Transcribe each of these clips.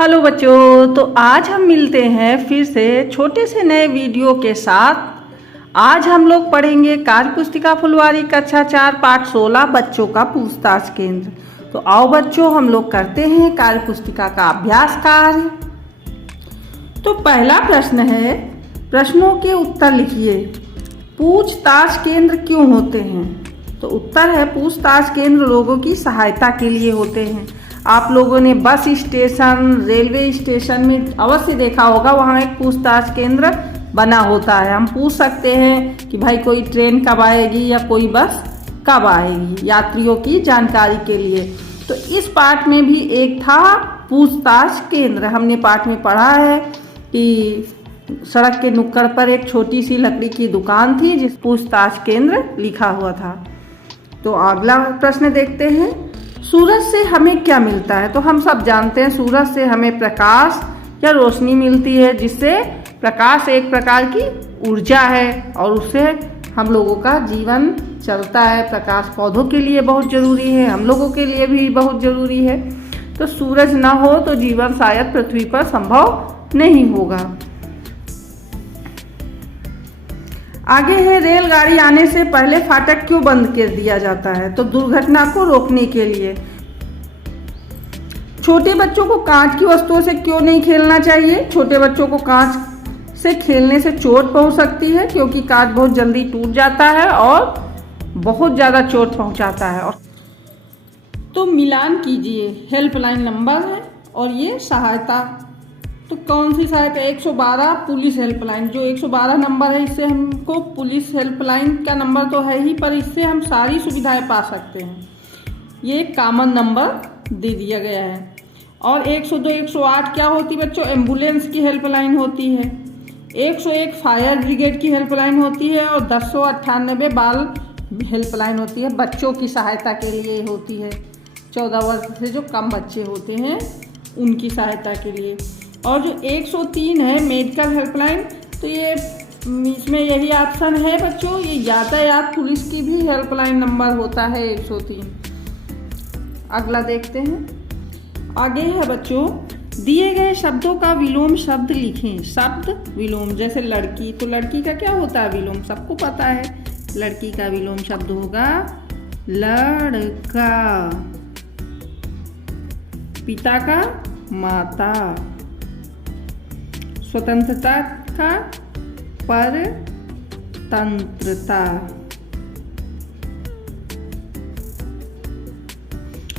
Hello बच्चों, तो आज हम मिलते हैं फिर से छोटे से नए वीडियो के साथ। आज हम लोग पढ़ेंगे कार्य पुस्तिका फुलवारी कक्षा 4 पाठ 16 बच्चों का पूछताछ केंद्र। तो आओ बच्चों, हम लोग करते हैं कार्य पुस्तिका का अभ्यास कार्य। तो पहला प्रश्न है, प्रश्नों के उत्तर लिखिए। पूछताछ केंद्र क्यों होते हैं? तो उत्तर है, पूछताछ केंद्र लोगों की सहायता के लिए होते हैं। आप लोगों ने बस स्टेशन, रेलवे स्टेशन में अवश्य देखा होगा, वहाँ एक पूछताछ केंद्र बना होता है। हम पूछ सकते हैं कि भाई कोई ट्रेन कब आएगी या कोई बस कब आएगी, यात्रियों की जानकारी के लिए। तो इस पाठ में भी एक था पूछताछ केंद्र। हमने पाठ में पढ़ा है कि सड़क के नुक्कड़ पर एक छोटी सी लकड़ी की दुकान थी जिस पूछताछ केंद्र लिखा हुआ था। तो अगला प्रश्न देखते हैं, सूरज से हमें क्या मिलता है? तो हम सब जानते हैं सूरज से हमें प्रकाश या रोशनी मिलती है, जिससे प्रकाश एक प्रकार की ऊर्जा है और उससे हम लोगों का जीवन चलता है। प्रकाश पौधों के लिए बहुत ज़रूरी है, हम लोगों के लिए भी बहुत ज़रूरी है। तो सूरज ना हो तो जीवन शायद पृथ्वी पर संभव नहीं होगा। आगे है, रेलगाड़ी आने से पहले फाटक क्यों बंद कर दिया जाता है? तो दुर्घटना को रोकने के लिए। छोटे बच्चों को कांच की वस्तुओं से क्यों नहीं खेलना चाहिए? छोटे बच्चों को कांच से खेलने से चोट पहुंच सकती है, क्योंकि कांच बहुत जल्दी टूट जाता है और बहुत ज़्यादा चोट पहुंचाता है। तो मिलान कीजिए, हेल्पलाइन नंबर है और ये सहायता। तो कौन सी सहायता? 112 पुलिस हेल्पलाइन। जो 112 नंबर है, इससे हमको पुलिस हेल्पलाइन का नंबर तो है ही, पर इससे हम सारी सुविधाएं पा सकते हैं। ये कॉमन नंबर दे दिया गया है। और 102 108 क्या होती बच्चों? एम्बुलेंस की हेल्पलाइन होती है। 101 फायर ब्रिगेड की हेल्पलाइन होती है और 1098 बाल हेल्पलाइन होती है, बच्चों की सहायता के लिए होती है। 14 वर्ष से जो कम बच्चे होते हैं उनकी सहायता के लिए। और जो 103 है मेडिकल हेल्पलाइन, तो ये इसमें यही ऑप्शन है बच्चों, ये यातायात पुलिस की भी हेल्पलाइन नंबर होता है 103। अगला देखते हैं, आगे है बच्चों, दिए गए शब्दों का विलोम शब्द लिखें। शब्द विलोम, जैसे लड़की, तो लड़की का क्या होता है विलोम? सबको पता है। लड़की का विलोम शब्द होगा लड़का। पिता का माता। स्वतंत्रता का परतंत्रता।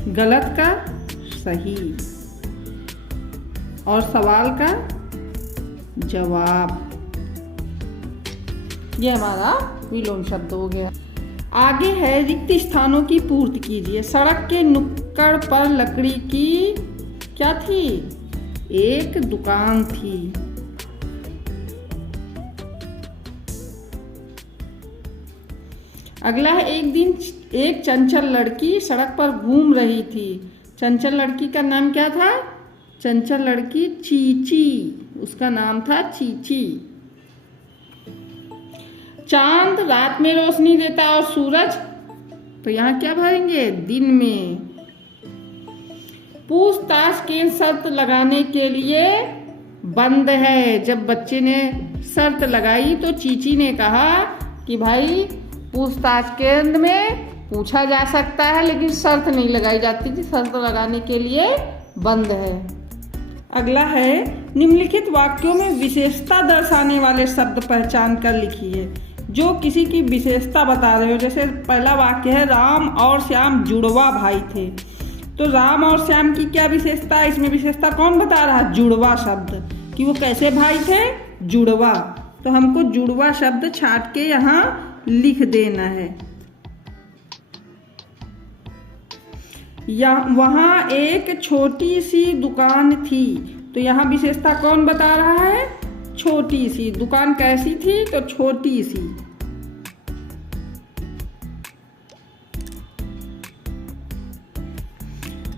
गलत का सही और सवाल का जवाब। ये हमारा विलोम शब्द हो गया। आगे है, रिक्त स्थानों की पूर्ति कीजिए। सड़क के नुक्कड़ पर लकड़ी की क्या थी? एक दुकान थी। अगला है, एक दिन एक चंचल लड़की सड़क पर घूम रही थी। चंचल लड़की का नाम क्या था? चंचल लड़की चीची, उसका नाम था चीची। चांद रात में रोशनी देता और सूरज, तो यहाँ क्या भरेंगे? दिन में। पूछताछ के शर्त लगाने के लिए बंद है। जब बच्चे ने शर्त लगाई तो चीची ने कहा कि भाई पूछताछ केंद्र में पूछा जा सकता है, लेकिन शर्त नहीं लगाई जाती थी। शर्त लगाने के लिए बंद है। अगला है, निम्नलिखित वाक्यों में विशेषता दर्शाने वाले शब्द पहचान कर लिखिए जो किसी की विशेषता बता रहे हो। जैसे पहला वाक्य है, राम और श्याम जुड़वा भाई थे। तो राम और श्याम की क्या विशेषता है? इसमें विशेषता कौन बता रहा है? जुड़वा शब्द, कि वो कैसे भाई थे? जुड़वा। तो हमको जुड़वा शब्द छांट के यहाँ लिख देना है। वहाँ एक छोटी सी दुकान थी। तो यहाँ विशेषता कौन बता रहा है? छोटी सी। दुकान कैसी थी? तो छोटी सी।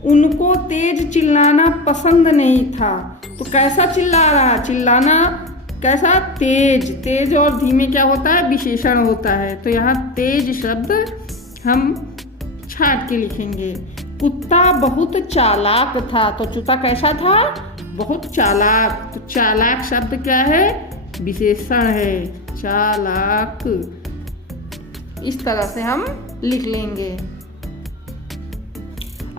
उनको तेज चिल्लाना पसंद नहीं था। तो कैसा चिल्ला रहा? चिल्लाना कैसा? तेज। तेज और धीमे क्या होता है? विशेषण होता है। तो यहाँ तेज शब्द हम छाट के लिखेंगे। कुत्ता बहुत चालाक था। तो चूता कैसा था? बहुत चालाक। तो चालाक शब्द क्या है? विशेषण है, चालाक। इस तरह से हम लिख लेंगे।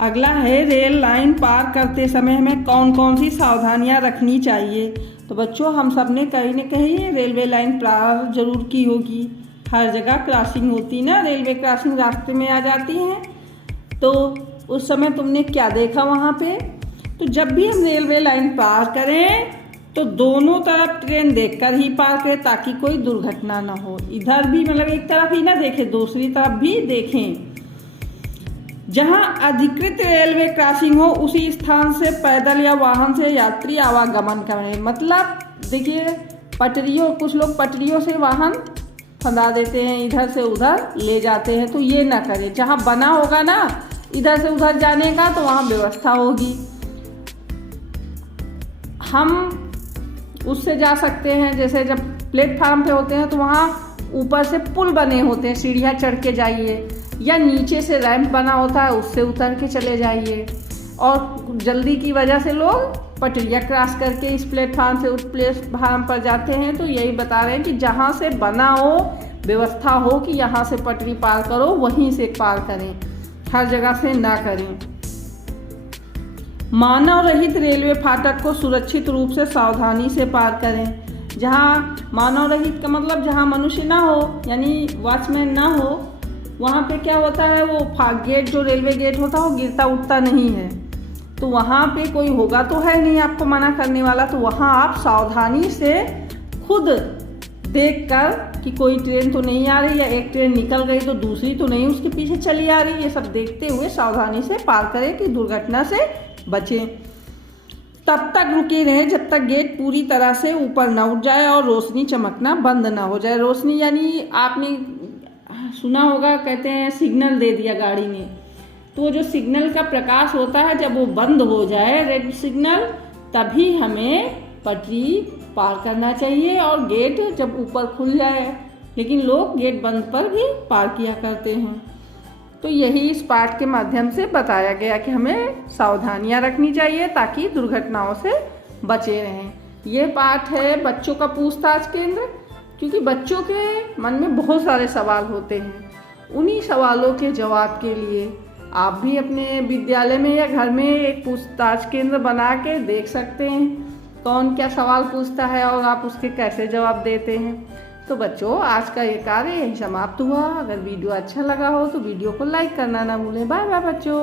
अगला है रेल लाइन पार करते समय हमें कौन कौन सी सावधानियां रखनी चाहिए। तो बच्चों, हम सब ने कहीं न कहीं रेलवे लाइन पार जरूर की होगी। हर जगह क्रॉसिंग होती ना, रेलवे क्रॉसिंग रास्ते में आ जाती है। तो उस समय तुमने क्या देखा वहाँ पे? तो जब भी हम रेलवे लाइन पार करें तो दोनों तरफ ट्रेन देखकर ही पार करें, ताकि कोई दुर्घटना ना हो। इधर भी मतलब एक तरफ ही ना देखें, दूसरी तरफ भी देखें। जहां अधिकृत रेलवे क्रॉसिंग हो उसी स्थान से पैदल या वाहन से यात्री आवागमन करें। मतलब देखिए, पटरियों, कुछ लोग पटरियों से वाहन फंदा देते हैं, इधर से उधर ले जाते हैं, तो ये ना करें। जहां बना होगा ना इधर से उधर जाने का, तो वहां व्यवस्था होगी। हम उससे जा सकते हैं, जैसे जब प्लेटफार्म पे होते हैं तो वहाँ ऊपर से पुल बने होते हैं, सीढ़ियाँ चढ़ के जाइए, या नीचे से रैंप बना होता है, उससे उतर के चले जाइए। और जल्दी की वजह से लोग पटरियाँ क्रॉस करके इस प्लेटफार्म से उस प्लेटफार्म पर जाते हैं। तो यही बता रहे हैं कि जहाँ से बना हो, व्यवस्था हो कि यहाँ से पटरी पार करो, वहीं से पार करें, हर जगह से ना करें। मानव रहित रेलवे फाटक को सुरक्षित रूप से सावधानी से पार करें। जहाँ मानव रहित का मतलब जहाँ मनुष्य ना हो, यानी वॉचमैन ना हो, वहाँ पे क्या होता है, वो गेट, जो रेलवे गेट होता है वो गिरता उठता नहीं है। तो वहाँ पे कोई होगा तो है नहीं आपको मना करने वाला। तो वहाँ आप सावधानी से खुद देख कर कि कोई ट्रेन तो नहीं आ रही, या एक ट्रेन निकल गई तो दूसरी तो नहीं उसके पीछे चली आ रही, ये सब देखते हुए सावधानी से पार करें कि दुर्घटना से बचें। तब तक रुके रहें जब तक गेट पूरी तरह से ऊपर ना उठ जाए और रोशनी चमकना बंद ना हो जाए। रोशनी यानी आपने सुना होगा, कहते हैं सिग्नल दे दिया गाड़ी ने, तो जो सिग्नल का प्रकाश होता है जब वो बंद हो जाए, रेड सिग्नल, तभी हमें पटरी पार करना चाहिए और गेट जब ऊपर खुल जाए। लेकिन लोग गेट बंद पर भी पार किया करते हैं। तो यही इस पाठ के माध्यम से बताया गया कि हमें सावधानियां रखनी चाहिए ताकि दुर्घटनाओं से बचे रहें। ये पाठ है बच्चों का पूछताछ केंद्र, क्योंकि बच्चों के मन में बहुत सारे सवाल होते हैं। उन्हीं सवालों के जवाब के लिए आप भी अपने विद्यालय में या घर में एक पूछताछ केंद्र बना के देख सकते हैं कौन क्या सवाल पूछता है और आप उसके कैसे जवाब देते हैं। तो बच्चों, आज का ये कार्य यही समाप्त हुआ। अगर वीडियो अच्छा लगा हो तो वीडियो को लाइक करना ना भूलें। बाय बाय बच्चों।